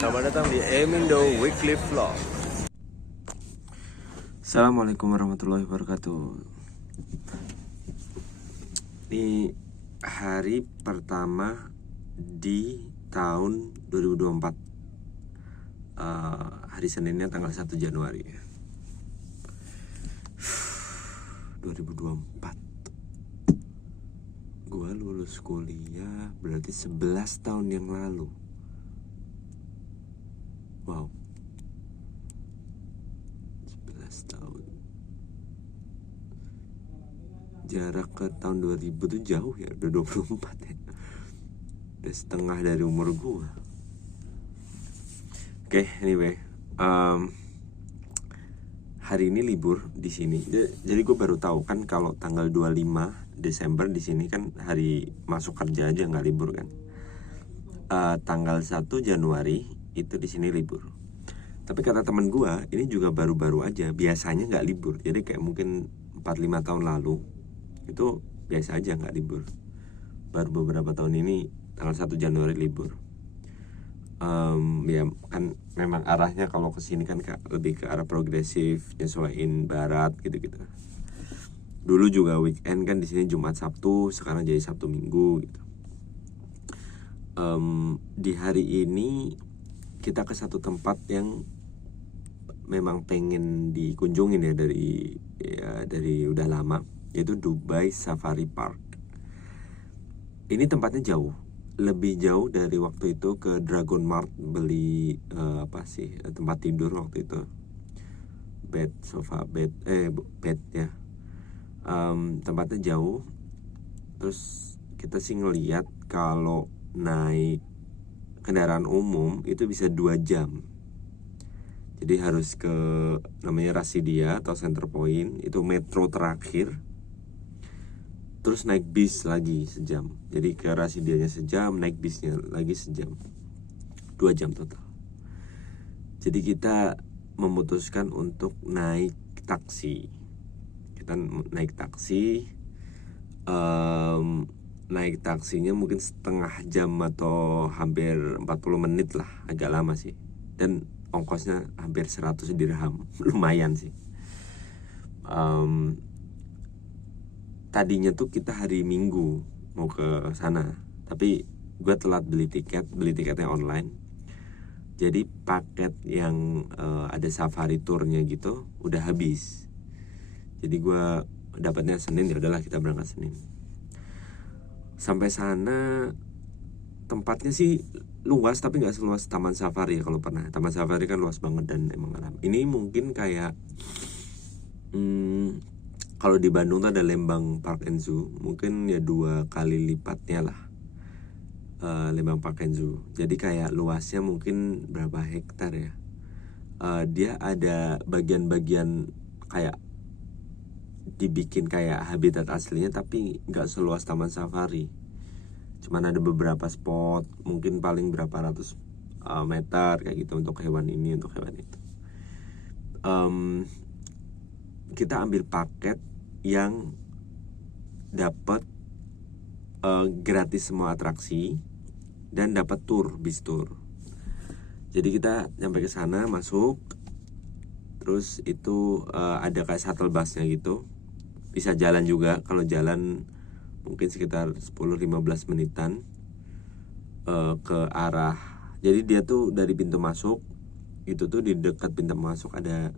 Selamat datang di Emindo Weekly Vlog. Assalamualaikum warahmatullahi wabarakatuh. Ini hari pertama di tahun 2024. Hari Seninnya tanggal 1 Januari 2024. Gua lulus kuliah berarti 11 tahun yang lalu. Wow, 11 tahun. Jarak ke tahun 2000 tuh jauh ya, udah 24 ya. Udah setengah dari umur gua. Oke, anyway, hari ini libur di sini. Jadi gue baru tahu kan kalau tanggal 25 Desember di sini kan hari masuk kerja aja, nggak libur kan. Tanggal 1 Januari itu di sini libur. Tapi kata teman gue, ini juga baru-baru aja. Biasanya nggak libur. Jadi kayak mungkin 4-5 tahun lalu itu biasa aja nggak libur. Baru beberapa tahun ini tanggal 1 Januari libur. Ya kan memang arahnya kalau kesini kan lebih ke arah progresif, nyesuaiin barat gitu-gitu. Dulu juga weekend kan di sini Jumat Sabtu, sekarang jadi Sabtu Minggu gitu. Di hari ini kita ke satu tempat yang memang pengen dikunjungin ya dari udah lama, yaitu Dubai Safari Park. Ini tempatnya jauh, lebih jauh dari waktu itu ke Dragon Mart beli tempat tidur waktu itu, bed ya. Tempatnya jauh. Terus kita sih ngeliat kalau naik kendaraan umum itu bisa 2 jam. Jadi harus ke namanya Rasidia atau Center Point, itu metro terakhir. Terus naik bis lagi sejam. Jadi ke Rasidianya sejam, naik bisnya lagi sejam. 2 jam total. Jadi kita memutuskan untuk naik taksi. Kita naik taksi. Naik taksinya mungkin setengah jam atau hampir 40 menit lah. Agak lama sih. Dan ongkosnya hampir 100 dirham. Lumayan sih. Tadinya tuh kita hari Minggu mau ke sana, tapi gue telat beli tiketnya online. Jadi paket yang ada safari tournya gitu udah habis. Jadi gue dapatnya Senin, ya udahlah kita berangkat Senin. Sampai sana tempatnya sih luas, tapi nggak seluas Taman Safari ya kalau pernah. Taman Safari kan luas banget dan emang alam. Ini mungkin kayak kalau di Bandung tuh ada Lembang Park and Zoo, mungkin ya 2 kali lipatnya lah. Lembang Park and Zoo. Jadi kayak luasnya mungkin berapa hektar ya. Dia ada bagian-bagian kayak dibikin kayak habitat aslinya, tapi nggak seluas Taman Safari. Cuman ada beberapa spot, mungkin paling berapa ratus meter kayak gitu untuk hewan ini, untuk hewan itu. Kita ambil paket yang dapat gratis semua atraksi dan dapat bis tour. Jadi kita nyampe ke sana, masuk, terus itu ada kayak shuttle busnya gitu. Bisa jalan juga, kalau jalan mungkin sekitar 10-15 menitan ke arah. Jadi dia tuh dari pintu masuk itu tuh, di dekat pintu masuk ada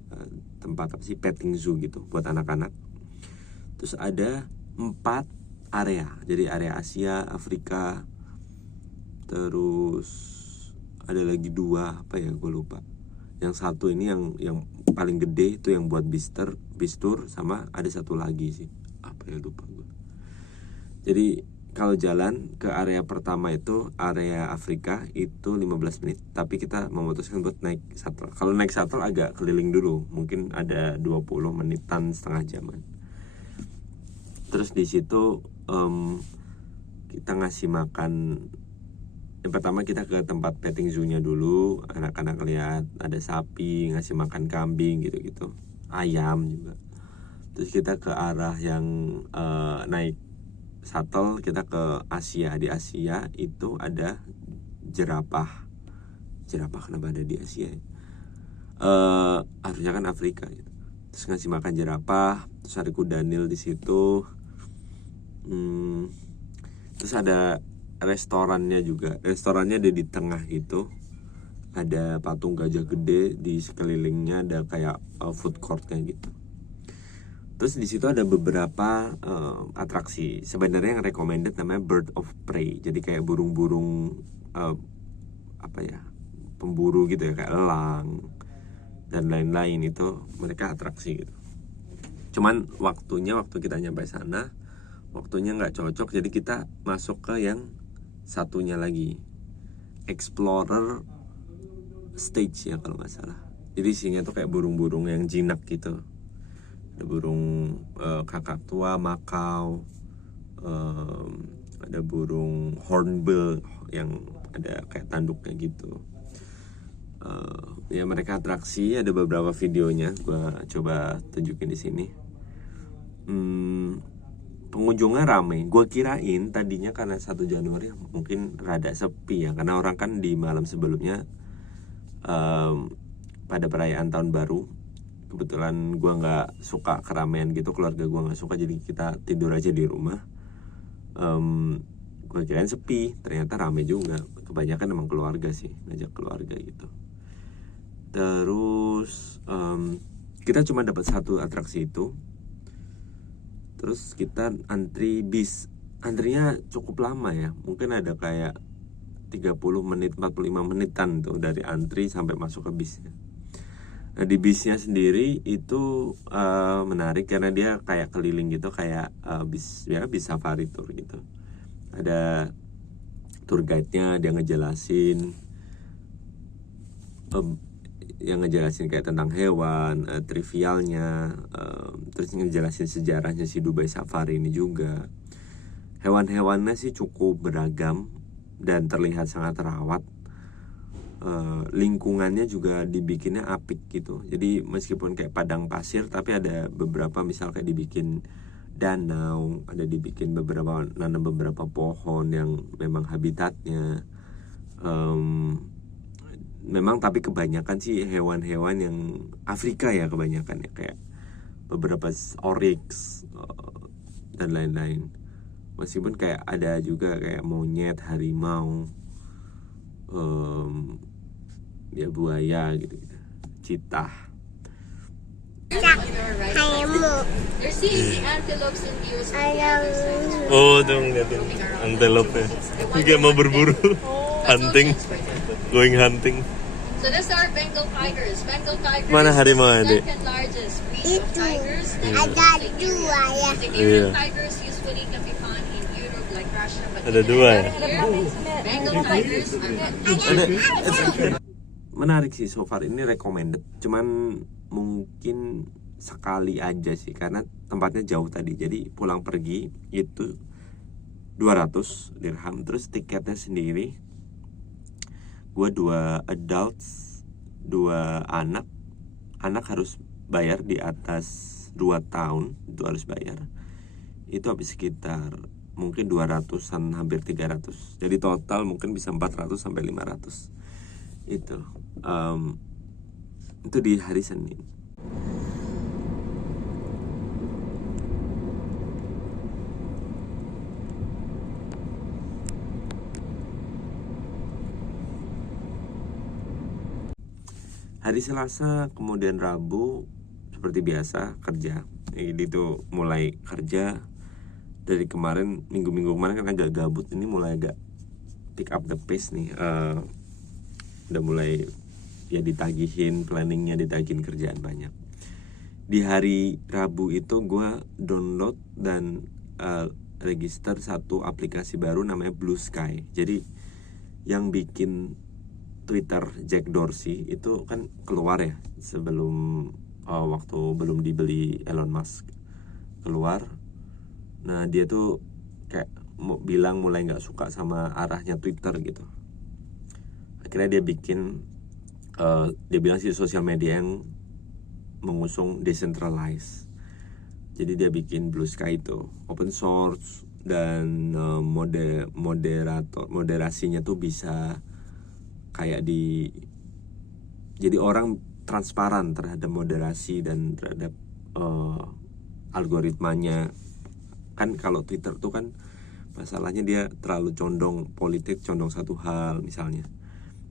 tempat petting zoo gitu buat anak-anak. Terus ada 4 area. Jadi area Asia, Afrika, terus ada lagi 2 gue lupa. Yang satu ini yang paling gede itu yang buat bis tour, sama ada satu lagi sih lupa gue. Jadi kalau jalan ke area pertama itu area Afrika itu 15 menit, tapi kita memutuskan buat naik shuttle. Kalau naik shuttle agak keliling dulu, mungkin ada 20 menitan, setengah jaman. Terus di situ kita ngasih makan. Yang pertama kita ke tempat petting zoo-nya dulu, anak-anak lihat ada sapi, ngasih makan kambing gitu-gitu, ayam juga. Terus kita ke arah yang naik shuttle, kita ke Asia. Di Asia itu ada jerapah jerapah kenapa ada di Asia ya? Harusnya kan Afrika gitu. Terus ngasih makan jerapah, terus ada kuda Nil di situ. Terus ada restorannya juga. Restorannya ada di tengah gitu. Ada patung gajah gede, di sekelilingnya ada kayak food courtnya gitu. Terus di situ ada beberapa atraksi. Sebenarnya yang recommended namanya bird of prey. Jadi kayak burung-burung pemburu gitu ya, kayak elang dan lain-lain. Itu mereka atraksi gitu. Cuman waktu kita nyampe sana, waktunya nggak cocok, jadi kita masuk ke yang satunya lagi, Explorer Stage ya kalau nggak salah. Jadi isinya tuh kayak burung-burung yang jinak gitu. Ada burung kakak tua Makau, ada burung hornbill yang ada kayak tanduknya gitu. Ya mereka atraksi, ada beberapa videonya, gua coba tunjukin di sini. Pengunjungnya ramai. Gue kirain tadinya karena 1 Januari mungkin rada sepi ya, karena orang kan di malam sebelumnya pada perayaan tahun baru. Kebetulan gue nggak suka keramaian gitu, keluarga gue nggak suka, jadi kita tidur aja di rumah. Gue kirain sepi, ternyata ramai juga. Kebanyakan emang keluarga sih, ngajak keluarga gitu. Terus kita cuma dapat 1 atraksi itu. Terus kita antri bis. Antrinya cukup lama ya. Mungkin ada kayak 30 menit, 45 menitan tuh dari antri sampai masuk ke bisnya. Nah di bisnya sendiri itu menarik karena dia kayak keliling gitu, kayak bis safari tour gitu. Ada tour guide-nya, dia ngejelasin kayak tentang hewan, trivialnya, terus ngejelasin sejarahnya si Dubai Safari ini juga. Hewan-hewannya sih cukup beragam dan terlihat sangat terawat. Lingkungannya juga dibikinnya apik gitu. Jadi meskipun kayak padang pasir, tapi ada beberapa misal kayak dibikin danau, ada dibikin nanam beberapa pohon yang memang habitatnya. Memang tapi kebanyakan sih hewan-hewan yang Afrika ya, kebanyakan ya, kayak beberapa oryx dan lain-lain. Meskipun kayak ada juga kayak monyet, harimau, ya buaya gitu, citah. Oh, tuh ngeliatin antelope. Juga mau berburu, hunting, going hunting. So this are Bengal tigers. Bengal tigers. Mana harimau ada? Second largest breed of Itu tigers. ada 2 ya. Siberian tigers usually can be found in Europe like Russia, but Ada 2 ya? Bengal tigers are Menarik sih so far, ini recommended. Cuman mungkin sekali aja sih, karena tempatnya jauh tadi. Jadi pulang pergi itu 200 dirham. Terus tiketnya sendiri, gue 2 adults, 2 anak. Anak harus bayar di atas 2 tahun, itu harus bayar. Itu habis sekitar mungkin 200-an, hampir 300. Jadi total mungkin bisa 400 sampai 500. Itu di hari Senin. Hari Selasa kemudian Rabu seperti biasa kerja. Jadi tuh mulai kerja dari kemarin, minggu-minggu kemarin kan agak gabut, ini mulai agak pick up the pace nih. Udah mulai ya ditagihin, planningnya ditagihin, kerjaan banyak. Di hari Rabu itu gue download dan register 1 aplikasi baru namanya Blue Sky. Jadi yang bikin Twitter Jack Dorsey itu kan keluar ya sebelum waktu belum dibeli Elon Musk, keluar. Nah dia tuh kayak bilang mulai nggak suka sama arahnya Twitter gitu. Akhirnya dia bikin dia bilang sih sosial media yang mengusung decentralized. Jadi dia bikin Blue Sky itu open source dan moderasinya tuh bisa kayak jadi orang transparan terhadap moderasi dan terhadap algoritmanya. Kan kalau Twitter tuh kan masalahnya dia terlalu condong politik, condong satu hal misalnya.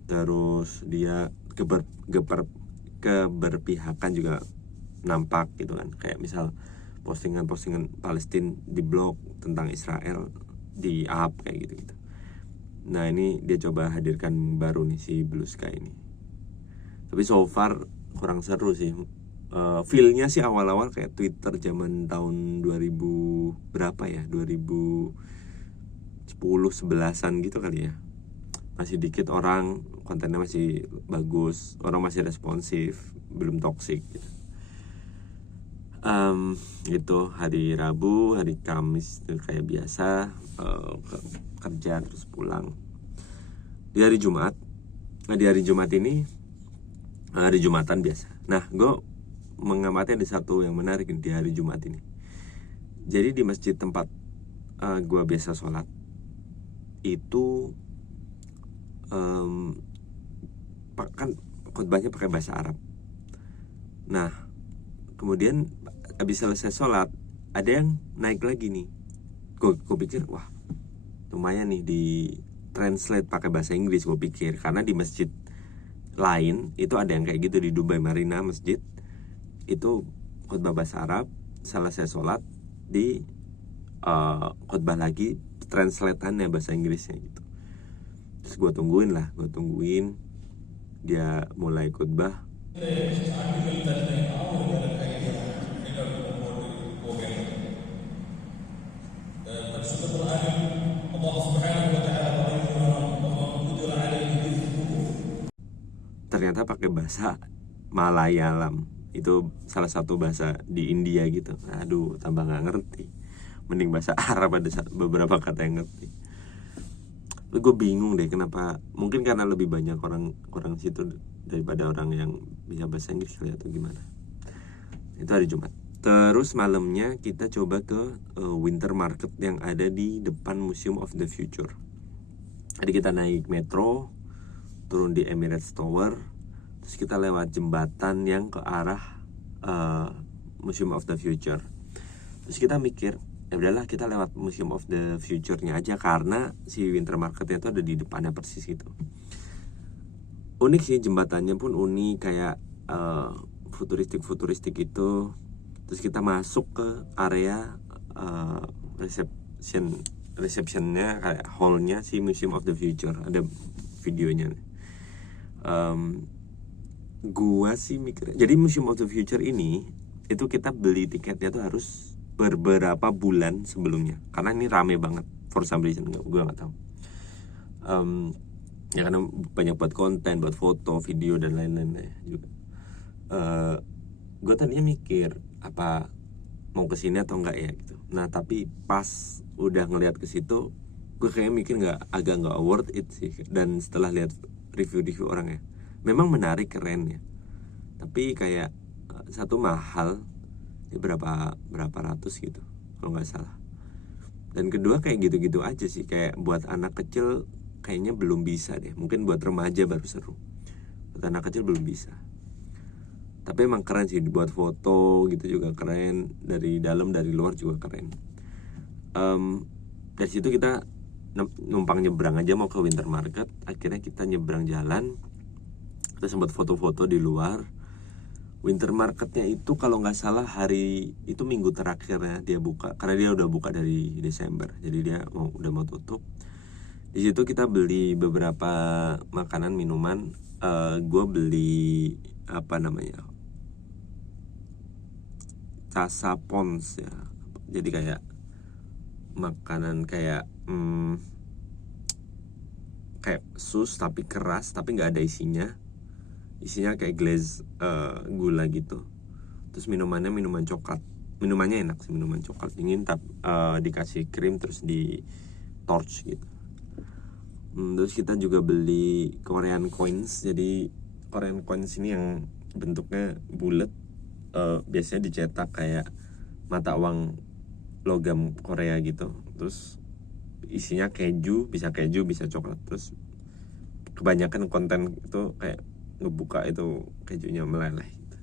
Terus dia keberpihakan juga nampak gitu kan. Kayak misal postingan-postingan Palestina di blog tentang Israel di up kayak gitu-gitu. Nah ini dia coba hadirkan baru nih si Blue Sky ini. Tapi so far kurang seru sih. Feel-nya sih awal-awal kayak Twitter zaman tahun 2000 berapa ya, 2010 11-an gitu kali ya. Masih dikit orang, kontennya masih bagus, orang masih responsif, belum toksik gitu. Gitu hari Rabu, hari Kamis tuh kayak biasa, kerja terus pulang. Di hari Jumat ini hari Jumatan biasa. Nah, gue mengamati ada satu yang menarik di hari Jumat ini. Jadi di masjid tempat gue biasa sholat itu kan khutbahnya pakai bahasa Arab. Nah, kemudian habis selesai sholat ada yang naik lagi nih. Gue pikir wah lumayan nih di translate pakai bahasa Inggris, gue pikir, karena di masjid lain itu ada yang kayak gitu di Dubai Marina masjid itu khutbah bahasa Arab, selesai sholat di khutbah lagi translatannya bahasa Inggrisnya gitu. Terus gue tungguin dia mulai khutbah. Ternyata pakai bahasa Malayalam, itu salah satu bahasa di India gitu. Aduh, tambah nggak ngerti. Mending bahasa Arab ada beberapa kata yang ngerti. Gue bingung deh kenapa. Mungkin karena lebih banyak orang situ daripada orang yang bisa bahasa Inggris kali atau gimana. Itu hari Jumat. Terus malamnya kita coba ke winter market yang ada di depan Museum of the Future. Jadi kita naik metro, turun di Emirates Tower, terus kita lewat jembatan yang ke arah Museum of the Future. Terus kita mikir, ya udahlah kita lewat Museum of the Future-nya aja, karena si winter market-nya itu ada di depannya persis gitu. Unik sih, jembatannya pun unik, kayak futuristik itu. Terus kita masuk ke area receptionnya, kayak hall-nya si Museum of the Future. Ada videonya. Gua sih mikir, jadi Museum of the Future ini itu kita beli tiketnya tuh harus beberapa bulan sebelumnya, karena ini rame banget for some reason, gue nggak tahu. Ya karena banyak buat konten, buat foto, video dan lain-lain juga. Gue tadinya mikir apa mau kesini atau enggak ya gitu. Nah tapi pas udah ngeliat ke situ, gue kayaknya mikir agak nggak worth it sih. Dan setelah lihat review orangnya, memang menarik, keren ya. Tapi kayak satu mahal, ya berapa ratus gitu kalau nggak salah. Dan kedua kayak gitu-gitu aja sih, kayak buat anak kecil kayaknya belum bisa deh. Mungkin buat remaja baru seru, buat anak kecil belum bisa. Tapi emang keren sih, dibuat foto gitu juga keren, dari dalam dari luar juga keren. Dari situ kita numpang nyebrang aja mau ke winter market. Akhirnya kita nyebrang jalan, kita sempat foto-foto di luar. Winter marketnya itu kalau nggak salah hari itu minggu terakhirnya dia buka, karena dia udah buka dari Desember, jadi dia udah mau tutup. Di situ kita beli beberapa makanan, minuman. Gue beli apa namanya, Casa Pons ya. Jadi kayak makanan kayak kayak sus tapi keras, tapi nggak ada isinya kayak glaze gula gitu. Terus minumannya minuman coklat, minumannya enak sih, minuman coklat dingin tapi dikasih krim terus di torch gitu. Terus kita juga beli Korean coins. Jadi Korean coins ini yang bentuknya bulat, biasanya dicetak kayak mata uang logam Korea gitu. Terus isinya keju bisa coklat. Terus kebanyakan konten itu kayak ngebuka itu kejunya meleleh gitu.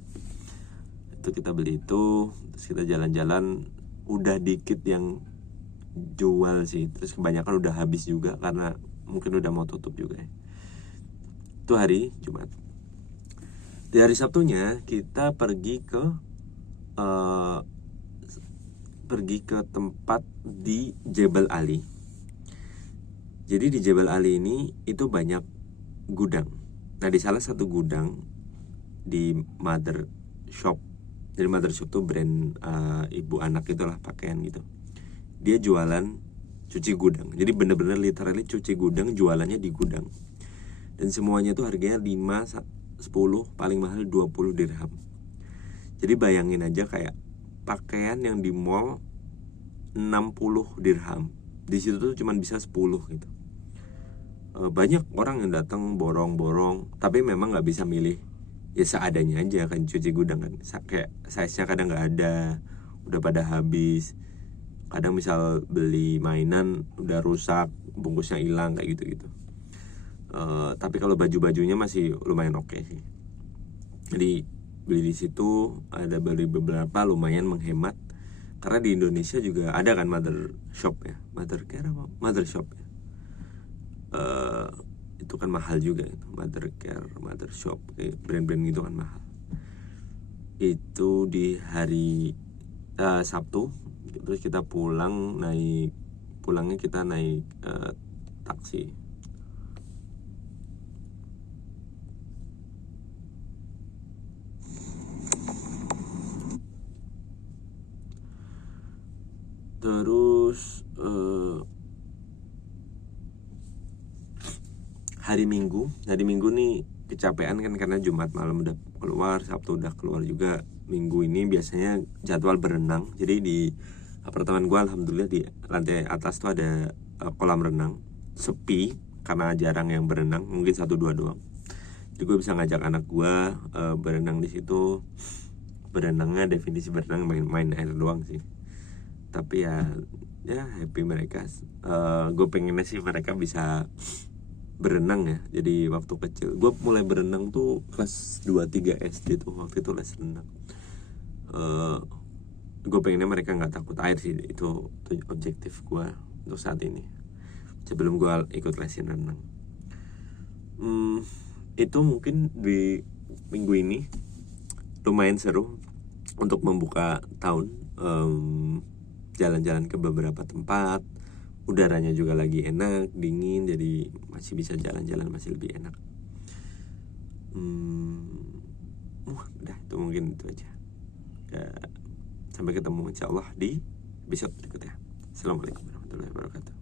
Itu kita beli itu, terus kita jalan-jalan, udah dikit yang jual sih, terus kebanyakan udah habis juga karena mungkin udah mau tutup juga ya. Itu hari Jumat. Di hari Sabtunya kita pergi ke tempat di Jebel Ali. Jadi di Jebel Ali ini itu banyak gudang. Nah di salah satu gudang di Mother Shop. Jadi Mother Shop tuh brand ibu anak itulah, pakaian gitu. Dia jualan cuci gudang. Jadi bener-bener literally cuci gudang, jualannya di gudang. Dan semuanya tuh harganya 5, 10, paling mahal 20 dirham. Jadi bayangin aja kayak pakaian yang di mall 60 dirham. Di situ tuh cuma bisa 10 gitu. Banyak orang yang datang borong-borong, tapi memang nggak bisa milih. Ya seadanya aja kan cuci gudang kan. Kayak size-nya kadang nggak ada, udah pada habis. Kadang misal beli mainan udah rusak, bungkusnya hilang kayak gitu-gitu. Tapi kalau baju-bajunya masih lumayan oke sih. Jadi beli di situ, ada beli beberapa, lumayan menghemat. Karena di Indonesia juga ada kan Mother Shop ya, Mother Care apa? Mother Shop ya. Itu kan mahal juga itu, Mother Care, Mother Shop, brand-brand gitu kan mahal. Itu di hari Sabtu. Terus kita pulangnya kita naik taksi. Terus hari Minggu nih kecapean kan karena Jumat malam udah keluar, Sabtu udah keluar juga. Minggu ini biasanya jadwal berenang. Jadi di apartemen gue alhamdulillah di lantai atas tuh ada kolam renang. Sepi karena jarang yang berenang, mungkin 1-2 doang. Jadi gue bisa ngajak anak gue berenang di situ. Berenangnya definisi berenang main air doang sih. Tapi ya happy mereka. Gue pengennya sih mereka bisa berenang ya. Jadi waktu kecil gue mulai berenang tuh kelas 2-3 SD tuh, waktu itu les renang. Gue pengennya mereka nggak takut air sih, itu objektif gue untuk saat ini sebelum gue ikut lesin renang. Itu mungkin di minggu ini lumayan seru untuk membuka tahun. Jalan-jalan ke beberapa tempat, udaranya juga lagi enak, dingin, jadi masih bisa jalan-jalan, masih lebih enak. Udah itu mungkin itu aja. Sampai ketemu insyaallah di episode berikutnya. Assalamualaikum warahmatullahi wabarakatuh.